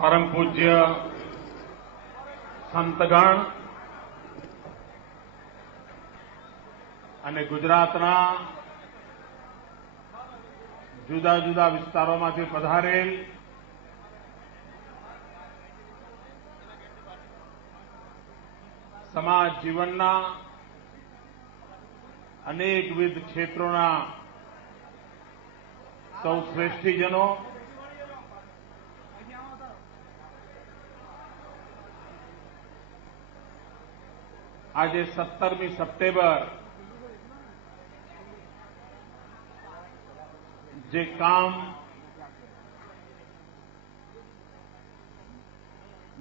પરમ પૂજ્ય સંતગણ અને ગુજરાતના જુદા જુદા વિસ્તારોમાંથી પધારેલ સમાજ જીવનના અનેકવિધ ક્ષેત્રોના સૌ શ્રેષ્ઠીજનો, આજે 17મી સપ્ટેમ્બર જે કામ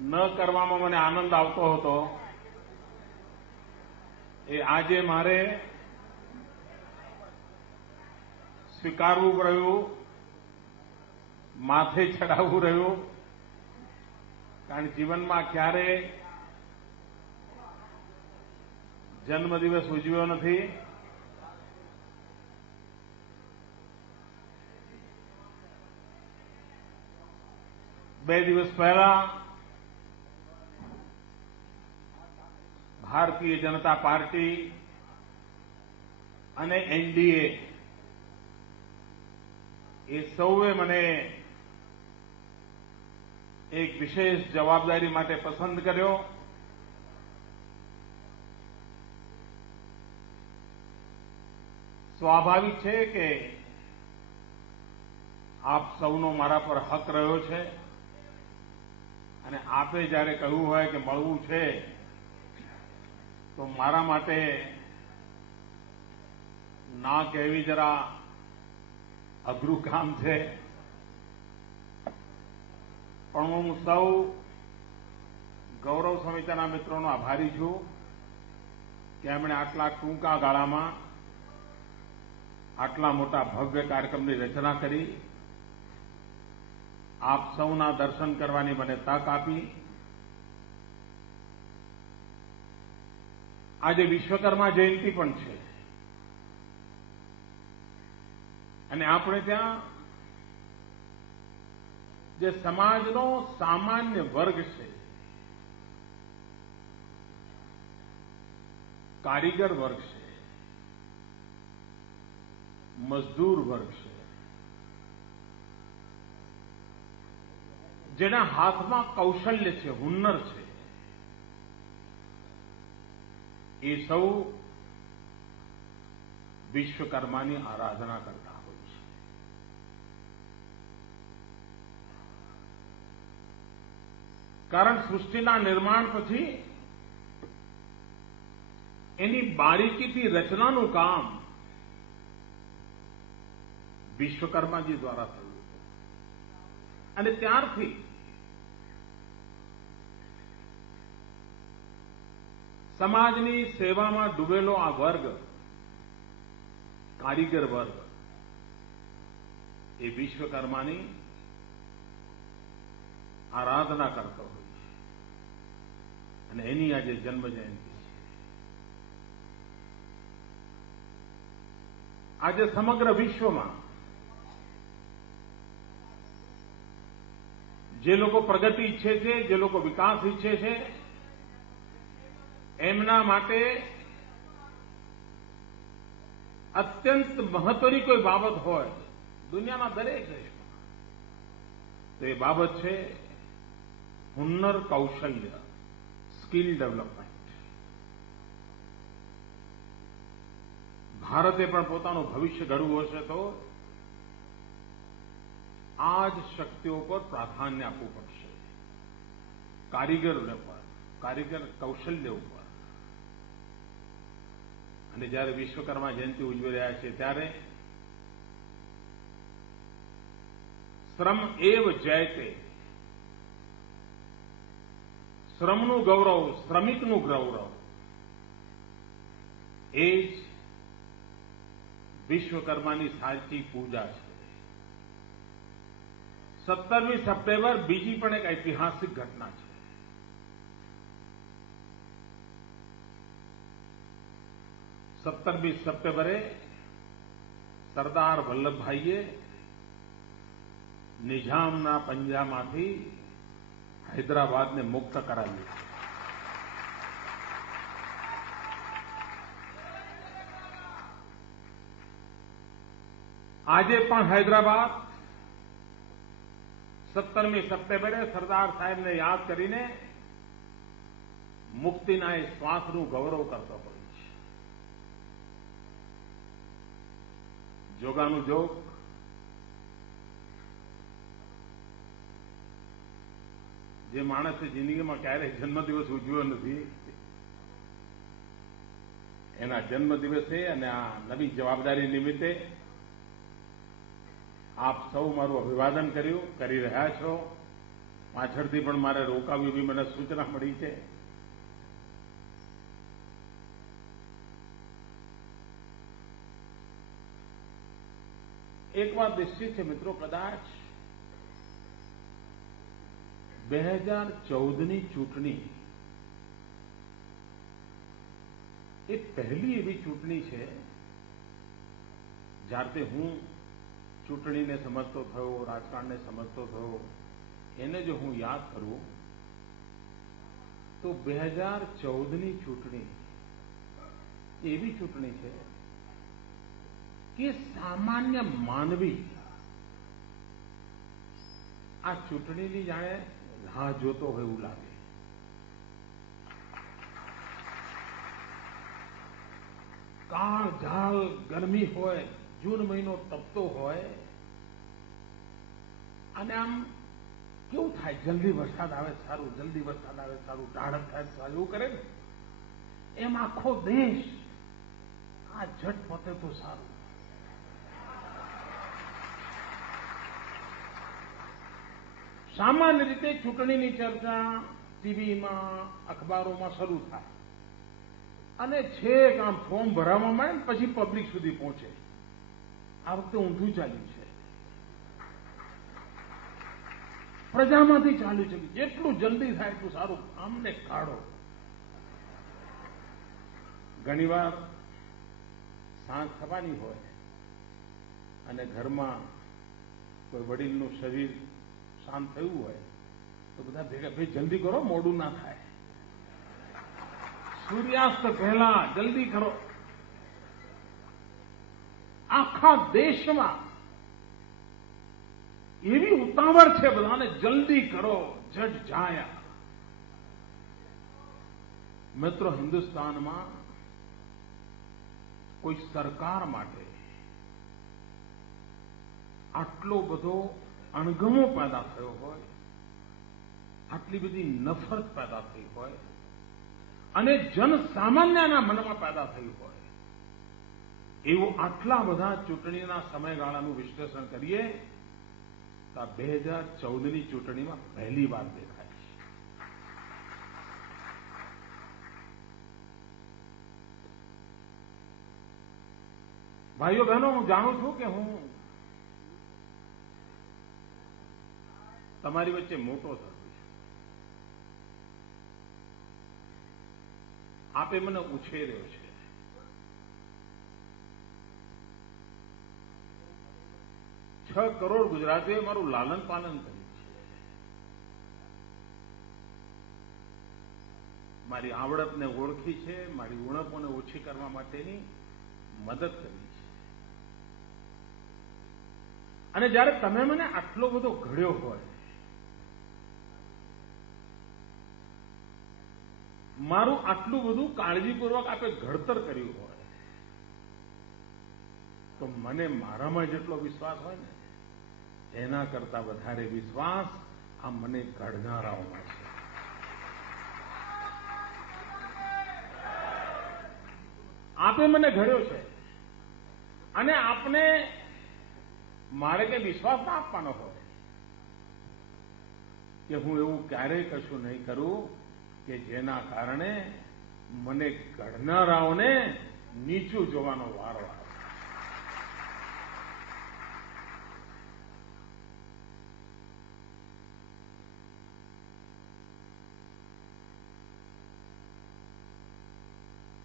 ન કરવામાં મને આનંદ આવતો હતો એ આજે મારે સ્વીકારવું રહ્યું, માથે ચડાવવું રહ્યું. કારણ જીવનમાં ક્યારે જન્મદિવસ ઉજવ્યો નથી. બે દિવસ પહેલા ભારતીય જનતા પાર્ટી અને એનડીએ એ સૌએ મને એક વિશેષ જવાબદારી માટે પસંદ કર્યો. સ્વાભાવિક છે કે આપ સૌનો મારા પર હક રહ્યો છે અને આપે જ્યારે કહ્યું હોય કે મળવું છે તો મારા માટે ના કહેવી જરા અઘરું કામ છે. પણ હું સૌ ગૌરવ સમિતિના મિત્રોનો આભારી છું કે એમણે આટલા ટૂંકા ગાળામાં આટલા મોટા ભવ્ય કાર્યક્રમની રચના કરી, આપ સૌના દર્શન કરવાની મને તક આપી. આજે વિશ્વકર્મા જયંતિ પણ છે અને આપણે ત્યાં જે સમાજનો સામાન્ય વર્ગ છે, કારીગર વર્ગ છે, મજદૂર વર્ગ છે, જેના હાથમાં કૌશલ્ય છે, હુન્નર છે, એ સૌ વિશ્વકર્માની આરાધના કરતા હોય છે. કારણ સૃષ્ટિના નિર્માણ પછી એની બારીકીથી રચનાનું કામ વિશ્વકર્માજી દ્વારા થયું અને ત્યારથી સમાજની સેવામાં ડૂબેલો આ વર્ગ, કારીગર વર્ગ, એ વિશ્વકર્માની આરાધના કરતો હોય છે અને એની આજે જન્મજયંતિ છે. આજે સમગ્ર વિશ્વમાં જે લોકો પ્રગતિ ઈચ્છે છે, જે લોકો વિકાસ ઈચ્છે છે, એમના માટે અત્યંત મહત્વની કોઈ બાબત હોય દુનિયાના દરેક દેશમાં તો એ બાબત છે હુન્નર, કૌશલ્ય, સ્કિલ ડેવલપમેન્ટ. ભારતે પણ પોતાનું ભવિષ્ય ઘડવું હશે તો આ જ શક્તિઓ પર પ્રાધાન્ય આપવું પડશે. કારીગરોને પર, કારીગર કૌશલ્ય ઉપર. અને જ્યારે વિશ્વકર્મા જયંતિ ઉજવી રહ્યા છે ત્યારે શ્રમ એવ જયતે, શ્રમનું ગૌરવ, શ્રમિકનું ગૌરવ, એ જ વિશ્વકર્માની સાચી પૂજા છે. 17મી સપ્ટેમ્બર બીજી પણ એક ઐતિહાસિક ઘટના છે. 17મી સપ્ટેમ્બરે સરદાર વલ્લભભાઈએ નિઝામના પંજામાંથી હૈદરાબાદને મુક્ત કરાવ્યું. આજે પણ હૈદરાબાદ 17મી સપ્ટેમ્બરે સરદાર સાહેબને યાદ કરીને મુક્તિના એ શ્વાસનું ગૌરવ કરતો હોય છે. જોગાનું જોગ જે માણસે જિંદગીમાં ક્યારેય જન્મદિવસ ઉજવ્યો નથી, એના જન્મદિવસે અને આ નવી જવાબદારી નિમિત્તે આપ સૌ મારું અભિવાદન કર્યું, કરી રહ્યા છો. પાછળથી પણ મારે રોકાવી એવી મને સૂચના મળી છે. એક વાત નિશ્ચિત છે મિત્રો, કદાચ 2014ની ચૂંટણી એ પહેલી એવી ચૂંટણી છે જ્યારથી હું ચૂંટણીને સમજતો થયો, રાજકારણને સમજતો થયો. એને જો હું યાદ કરું તો 2014ની ચૂંટણી એવી ચૂંટણી છે કે સામાન્ય માનવી આ ચૂંટણીની જાણે રાહ જોતો હોય એવું લાગે. કાળ ઝાળ ગરમી હોય, જૂન મહિનો તપતો હોય અને આમ કેવું થાય, જલ્દી વરસાદ આવે સારું, જલ્દી વરસાદ આવે સારું, ટાઢક થાય સારું, એવું કરે ને એમ આખો દેશ આ ઝટપટે તો સારું. સામાન્ય રીતે ચૂંટણીની ચર્ચા ટીવીમાં, અખબારોમાં શરૂ થાય અને છેક આમ ફોર્મ ભરાવવા માંડે ને પછી પબ્લિક સુધી પહોંચે. આ વખતે ઊંધું ચાલ્યું છે, પ્રજામાંથી ચાલ્યું છે. જેટલું જલ્દી થાય એટલું સારું, આમને કાઢો. ઘણીવાર સાંજ થવાની હોય અને ઘરમાં કોઈ વડીલનું શરીર શાંત થયું હોય તો બધા ભેગા, ભાઈ જલ્દી કરો, મોડું ના થાય, સૂર્યાસ્ત પહેલા જલ્દી કરો. આખા દેશમાં એવી ઉતાવળ છે બધાને, જલ્દી કરો, જટ જાયા. મિત્રો, હિન્દુસ્તાનમાં કોઈ સરકાર માટે આટલો બધો અણગમો પેદા થયો હોય, આટલી બધી નફરત પેદા થઈ હોય અને જનસામાન્યના મનમાં પેદા થઈ હોય, એવું આટલા બધા ચૂંટણીના સમયગાળાનું વિશ્લેષણ કરીએ તો આ 2014ની ચૂંટણીમાં પહેલી વાર દેખાય છે. ભાઈઓ બહેનો, હું જાણું છું કે હું તમારી વચ્ચે મોટો થયો છું. આપે મને ઉછેર્યો છે. છ કરોડ ગુજરાતીઓએ મારું લાલન પાલન કર્યું છે. મારી આવડતને ઓળખી છે, મારી ઉણપોને ઓછી કરવા માટેની મદદ કરી છે. અને જ્યારે તમે મને આટલો બધો ઘડ્યો હોય, મારું આટલું બધું કાળજીપૂર્વક આપે ઘડતર કર્યું હોય, તો મને મારામાં જેટલો વિશ્વાસ હોય ને એના કરતા વધારે વિશ્વાસ આ મને ઘડનારાઓમાં છે. આપે મને ઘડ્યો છે અને આપને મારે કંઈ વિશ્વાસ ના આપવાનો હોય કે હું એવું ક્યારેય કશું નહીં કરું કે જેના કારણે મને ઘડનારાઓને નીચું જોવાનો વારો આવે.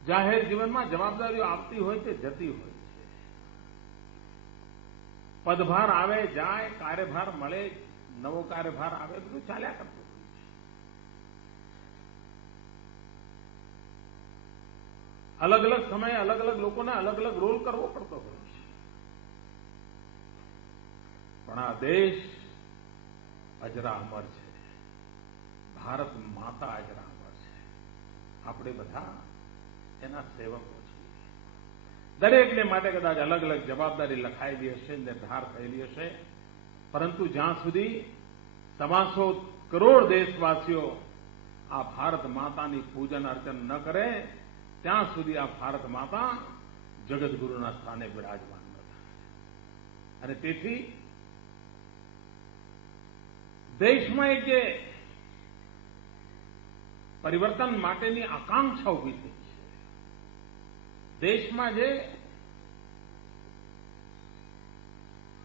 જાહેર જીવનમાં જવાબદારીઓ આવતી હોય તે જતી હોય છે. પદભાર આવે જાય, કાર્યભાર મળે, નવો કાર્યભાર આવે, બધું ચાલ્યા કરતું હોય છે. અલગ અલગ સમયે અલગ અલગ લોકોને અલગ અલગ રોલ કરવો પડતો હોય છે. પણ આ દેશ અજરા અમર છે. ભારત માતા અજરા અમર છે. આપણે બધા એના સેવકો છીએ. દરેકને માટે કદાચ અલગ અલગ જવાબદારી લખાયેલી હશે, નિર્ધાર થયેલી હશે, પરંતુ જ્યાં સુધી 125 કરોડ દેશવાસીઓ આ ભારત માતાની પૂજન અર્ચન ન કરે ત્યાં સુધી આ ભારત માતા જગતગુરુના સ્થાને બિરાજમાન ન થાય. અને તેથી દેશમાં એક જે પરિવર્તન માટેની આકાંક્ષા ઉભી થઈ છે, દેશમાં જે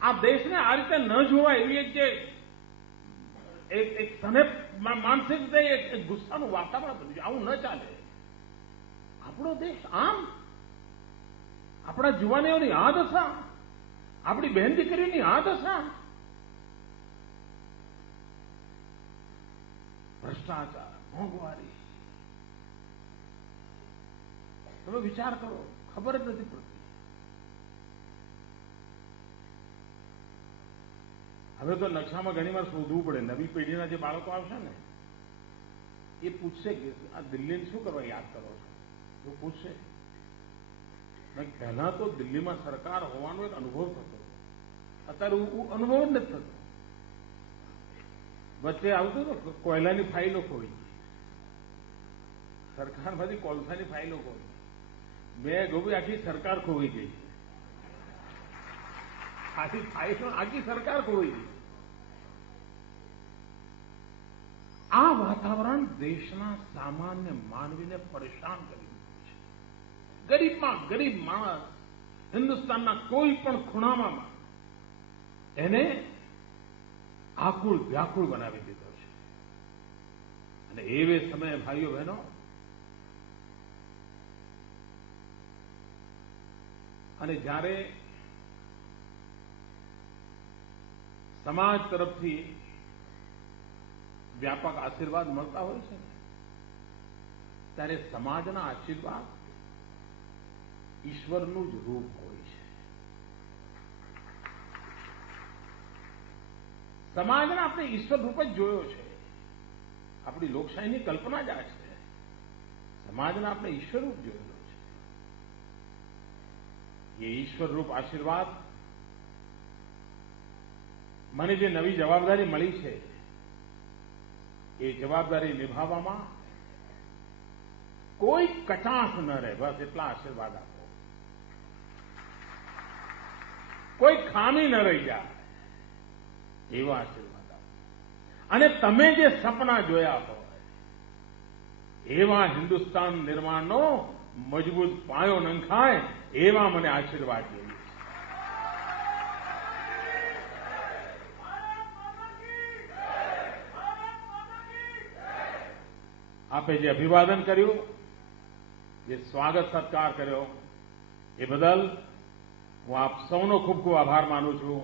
આ દેશને આ રીતે ન જોવાય એવી એક સનેપ માનસિક રીતે એક ગુસ્સાનું વાતાવરણ બન્યું છે. આવું ન ચાલે. આપણો દેશ આમ, આપણા જુવાનીઓની આ દશા, આપણી બહેન દીકરીઓની આ દશા, ભ્રષ્ટાચાર, મોંઘવારી. તમે વિચાર કરો, ખબર જ નથી પડતી. હવે તો નકશામાં ઘણીવાર શોધવું પડે. નવી પેઢીના જે બાળકો આવશે ને એ પૂછશે કે આ દિલ્હીને શું કરવા યાદ કરો છો, એવું પૂછશે. પહેલા તો દિલ્હીમાં સરકાર હોવાનો એક અનુભવ થતો, અત્યારે અનુભવ જ નથી થતો. વચ્ચે આવતું તો કોયલાની ફાઇલો ખોઈ ગઈ, સરકારમાંથી કોલસાની ફાઇલો ખોઈ. મેં કહું આખી સરકાર ખોઈ ગઈ, આખી ફાઇલો આખી સરકાર ખોઈ ગઈ. આ વાતાવરણ દેશના સામાન્ય માનવીને પરેશાન કરી દીધું છે. ગરીબમાં ગરીબ માણસ હિન્દુસ્તાનના કોઈ પણ ખૂણામાં એને આકુળ વ્યાકુળ બનાવી દીધો છે. અને એવે સમયે ભાઈઓ બહેનો, અને જ્યારે સમાજ તરફથી વ્યાપક આશીર્વાદ મળતા હોય છે ને, ત્યારે સમાજના આશીર્વાદ ઈશ્વરનું જ રૂપ હોય છે. સમાજને આપણે ઈશ્વર રૂપ જ જોયો છે. આપણી લોકશાહીની કલ્પના જ આ છે. સમાજને આપણે ઈશ્વર રૂપ જોયેલો છે. એ ઈશ્વર રૂપ આશીર્વાદ, મને જે નવી જવાબદારી મળી છે એ જવાબદારી નિભાવવામાં કોઈ કચાશ ન રહે, બસ એટલા આશીર્વાદ આપો. કોઈ ખામી ન રહી જાય એવા આશીર્વાદ આપો. અને તમે જે સપના જોયા હોય એવા હિન્દુસ્તાન નિર્માણનો મજબૂત પાયો નંખાય એવા મને આશીર્વાદ જોઈએ. આપે જે અભિવાદન કર્યું, જે સ્વાગત સત્કાર કર્યો, એ બદલ હું આપ સૌનો ખૂબ ખૂબ આભાર માનું છું.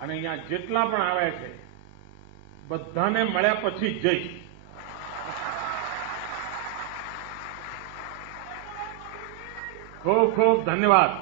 અને અહીંયા જેટલા પણ આવ્યા છે બધાને મળ્યા પછી જ જઈશ. ખૂબ ખૂબ ધન્યવાદ.